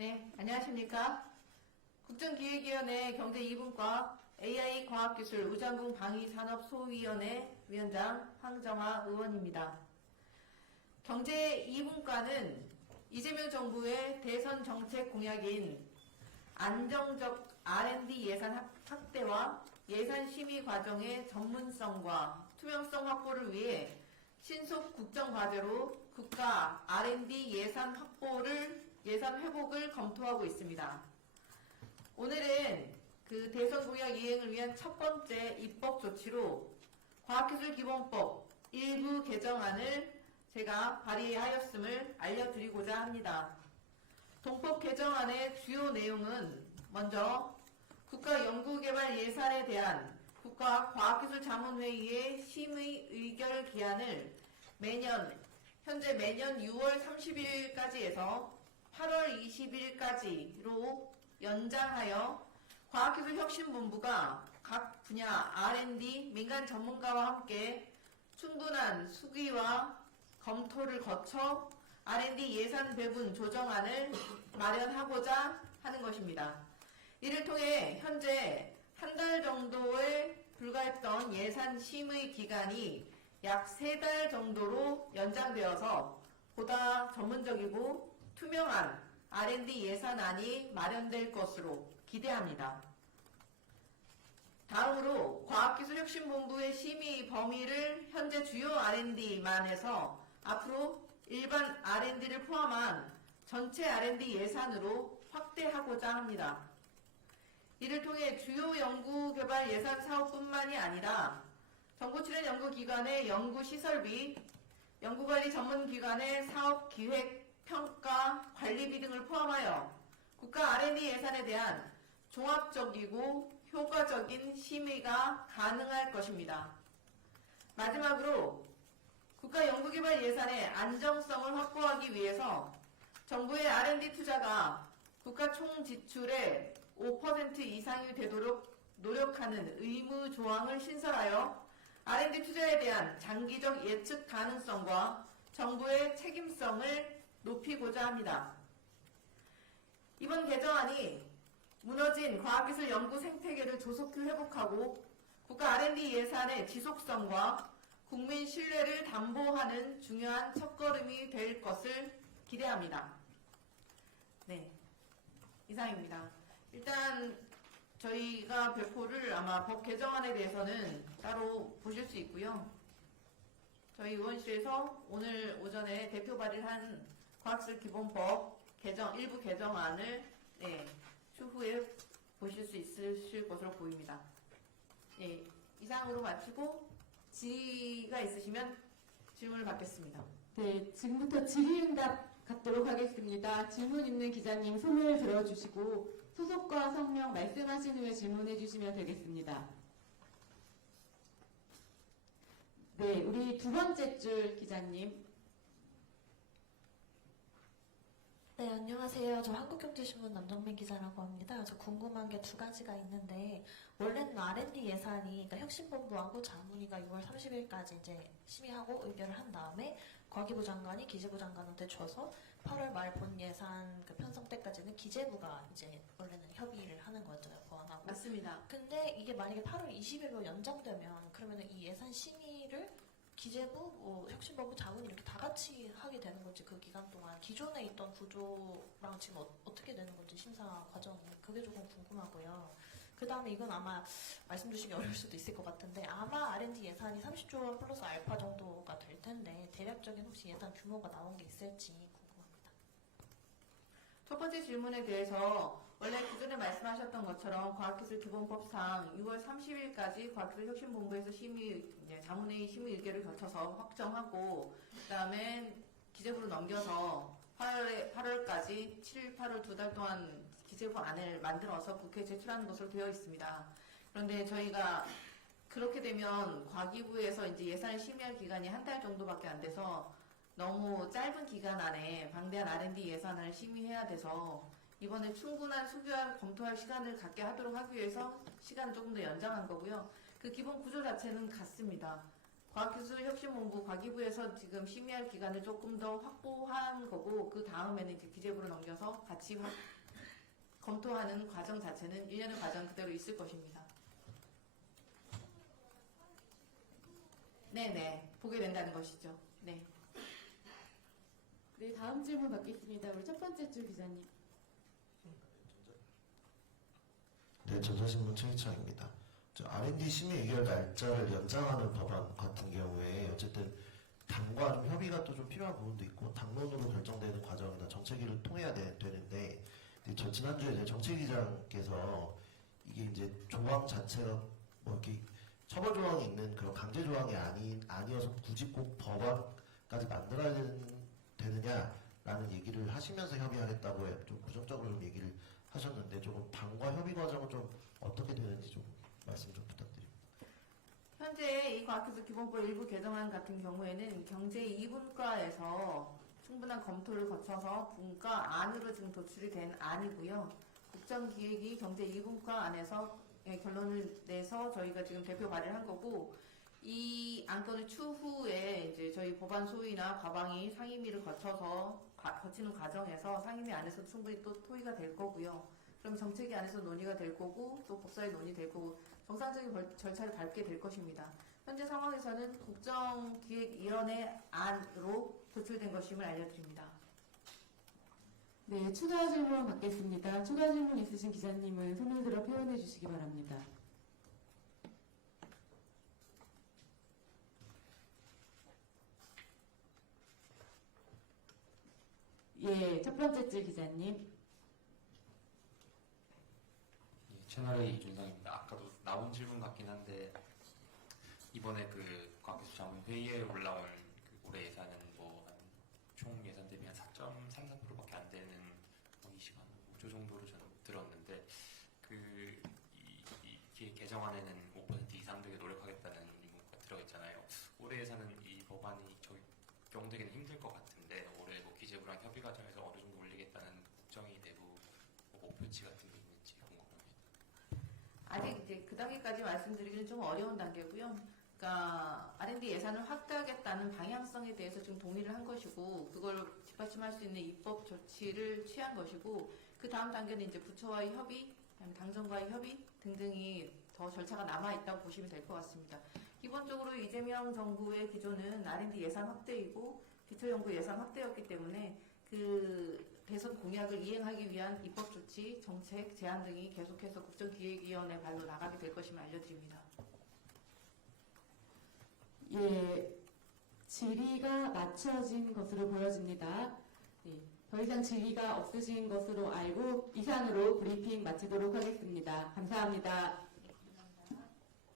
네, 안녕하십니까. 국정기획위원회 경제 2분과 AI 과학기술 우장군 방위산업소위원회 위원장 황정화 의원입니다. 경제 2분과는 이재명 정부의 대선 정책 공약인 안정적 R&D 예산 확대와 예산 심의 과정의 전문성과 투명성 확보를 위해 신속 국정과제로 국가 R&D 예산 회복을 검토하고 있습니다. 오늘은 그 대선 공약 이행을 위한 첫 번째 입법 조치로 과학기술기본법 일부 개정안을 제가 발의하였음을 알려드리고자 합니다. 동법 개정안의 주요 내용은 먼저 국가연구개발 예산에 대한 국가과학기술자문회의의 심의 의결 기한을 현재 매년 6월 30일까지 해서 8월 20일까지로 연장하여 과학기술혁신본부가 각 분야 R&D 민간 전문가와 함께 충분한 수기와 검토를 거쳐 R&D 예산 배분 조정안을 마련하고자 하는 것입니다. 이를 통해 현재 한 달 정도에 불과했던 예산 심의 기간이 약 3달 정도로 연장되어서 보다 전문적이고 투명한 R&D 예산안이 마련될 것으로 기대합니다. 다음으로 과학기술혁신본부의 심의 범위를 현재 주요 R&D만 해서 앞으로 일반 R&D를 포함한 전체 R&D 예산으로 확대하고자 합니다. 이를 통해 주요 연구개발 예산 사업뿐만이 아니라 정부 출연 연구기관의 연구시설비, 연구관리 전문기관의 사업기획, 평가, 관리비 등을 포함하여 국가 R&D 예산에 대한 종합적이고 효과적인 심의가 가능할 것입니다. 마지막으로 국가 연구개발 예산의 안정성을 확보하기 위해서 정부의 R&D 투자가 국가 총 지출의 5% 이상이 되도록 노력하는 의무 조항을 신설하여 R&D 투자에 대한 장기적 예측 가능성과 정부의 책임성을 높이고자 합니다. 이번 개정안이 무너진 과학기술 연구 생태계를 조속히 회복하고 국가 R&D 예산의 지속성과 국민 신뢰를 담보하는 중요한 첫걸음이 될 것을 기대합니다. 네, 이상입니다. 일단 저희가 배포를 아마 법 개정안에 대해서는 따로 보실 수 있고요. 저희 의원실에서 오늘 오전에 대표 발의한 과학기술기본법 일부 개정안을 추후에 보실 수 있으실 것으로 보입니다. 이상으로 마치고 질의가 있으시면 질문을 받겠습니다. 네, 지금부터 질의응답 갖도록 하겠습니다. 질문 있는 기자님 손을 들어주시고 소속과 성명 말씀하신 후에 질문해 주시면 되겠습니다. 네, 우리 두 번째 줄 기자님. 네, 안녕하세요. 저 한국경제신문 남정민 기자라고 합니다. 저 궁금한 게 두 가지가 있는데, 원래는 R&D 예산이, 그러니까 혁신본부하고 자문위가 6월 30일까지 이제 심의하고 의결을 한 다음에 과기부 장관이 기재부 장관한테 줘서 8월 말 본 예산 그 편성 때까지는 기재부가 이제 원래는 협의를 하는 거죠, 보완하고. 맞습니다. 근데 이게 만약에 8월 20일로 연장되면 그러면 이 예산 심의를 기재부, 혁신본부, 자문이 이렇게 다 같이 하게 되는 건지 그 기간 동안 기존에 있던 구조랑 지금 어떻게 되는 건지 심사 과정이 그게 조금 궁금하고요. 그 다음에 이건 아마 말씀 주시기 어려울 수도 있을 것 같은데 아마 R&D 예산이 30조 원 플러스 알파 정도가 될 텐데 대략적인 혹시 예산 규모가 나온 게 있을지 궁금합니다. 첫 번째 질문에 대해서 원래 기존에 말씀하셨던 것처럼 과학기술기본법상 6월 30일까지 과학기술혁신본부에서 자문회의 심의 의결을 거쳐서 확정하고 그다음에 기재부로 넘겨서 8월까지 7, 8월 2달 동안 기재부 안을 만들어서 국회에 제출하는 것으로 되어 있습니다. 그런데 저희가 그렇게 되면 과기부에서 이제 예산을 심의할 기간이 한 달 정도밖에 안 돼서 너무 짧은 기간 안에 방대한 R&D 예산을 심의해야 돼서 이번에 충분한 수교와 검토할 시간을 갖게 하도록 하기 위해서 시간을 조금 더 연장한 거고요. 그 기본 구조 자체는 같습니다. 과학기술혁신본부 과기부에서 지금 심의할 기간을 조금 더 확보한 거고, 그 다음에는 이제 기재부로 넘겨서 같이 검토하는 과정 자체는 1년의 과정 그대로 있을 것입니다. 네네, 보게 된다는 것이죠. 네. 네, 다음 질문 받겠습니다. 우리 첫 번째 줄 기자님. 네, 전자신문 최희창입니다. R&D 심의 의결 날짜를 연장하는 법안 같은 경우에 어쨌든 당과 좀 협의가 또 좀 필요한 부분도 있고 당론으로 결정되는 과정이나 정책위를 통해야 되는데 저 지난주에 이제 정책위장께서 이게 이제 조항 자체가 뭐 이렇게 처벌 조항이 있는 그런 강제 조항이 아니어서 굳이 꼭 법안까지 만들어야 되느냐라는 얘기를 하시면서 협의하겠다고 좀 부정적으로 좀 얘기를 하셨는데 조금 당과 협의 과정은 좀 어떻게 되는지 좀 말씀 좀 부탁드립니다. 현재 이 과학기술 기본법 일부 개정안 같은 경우에는 경제 2분과에서 충분한 검토를 거쳐서 분과 안으로 지금 도출이 된 안이고요. 국정기획이 경제 2분과 안에서 결론을 내서 저희가 지금 대표 발의를 한 거고, 이 안건을 추후에 이제 저희 법안 소위나 과방위 상임위를 거치는 과정에서 상임위 안에서 충분히 또 토의가 될 거고요. 그럼 정책위 안에서 논의가 될 거고, 또 법사위 논의될 거고, 정상적인 절차를 밟게 될 것입니다. 현재 상황에서는 국정기획위원회 안으로 도출된 것임을 알려드립니다. 네, 추가 질문 받겠습니다. 추가 질문 있으신 기자님은 손을 들어 표현해 주시기 바랍니다. 예, 첫 번째 줄 기자님. 예, 채널A 이준상입니다. 아까도 나온 질문 같긴 한데 이번에 그 과학기술자문 회의에 올라온 그 올해 예산은 뭐 총 예산 대비 한 4.33%밖에 안 되는 뭐 20한 5조 정도로 저는 들었는데 이 기획 개정안에는 5% 이상 되게 노력하겠다는 문구가 들어있잖아요. 올해 예산은 이 법안이 적용되기는 힘들 것 같은데 올해 뭐 기재부랑 협의 과정에서 어느 정도 올리겠다는 국정이 내부 뭐 목표치 같은 게 있는지 궁금합니다. 아직 이제 그 단계까지 말씀드리기는 좀 어려운 단계고요. 그러니까 R&D 예산을 확대하겠다는 방향성에 대해서 지금 동의를 한 것이고, 그걸 뒷받침할 수 있는 입법 조치를 취한 것이고, 그 다음 단계는 이제 부처와의 협의, 당정과의 협의 등등이 더 절차가 남아 있다고 보시면 될 것 같습니다. 기본적으로 이재명 정부의 기조는 R&D 예산 확대이고 기초연구 예산 확대였기 때문에 그 대선 공약을 이행하기 위한 입법 조치, 정책, 제안 등이 계속해서 국정기획위원회 발로 나가게 될 것임을 알려드립니다. 예, 질의가 맞춰진 것으로 보여집니다. 네, 더 이상 질의가 없으신 것으로 알고 이상으로 브리핑 마치도록 하겠습니다. 감사합니다.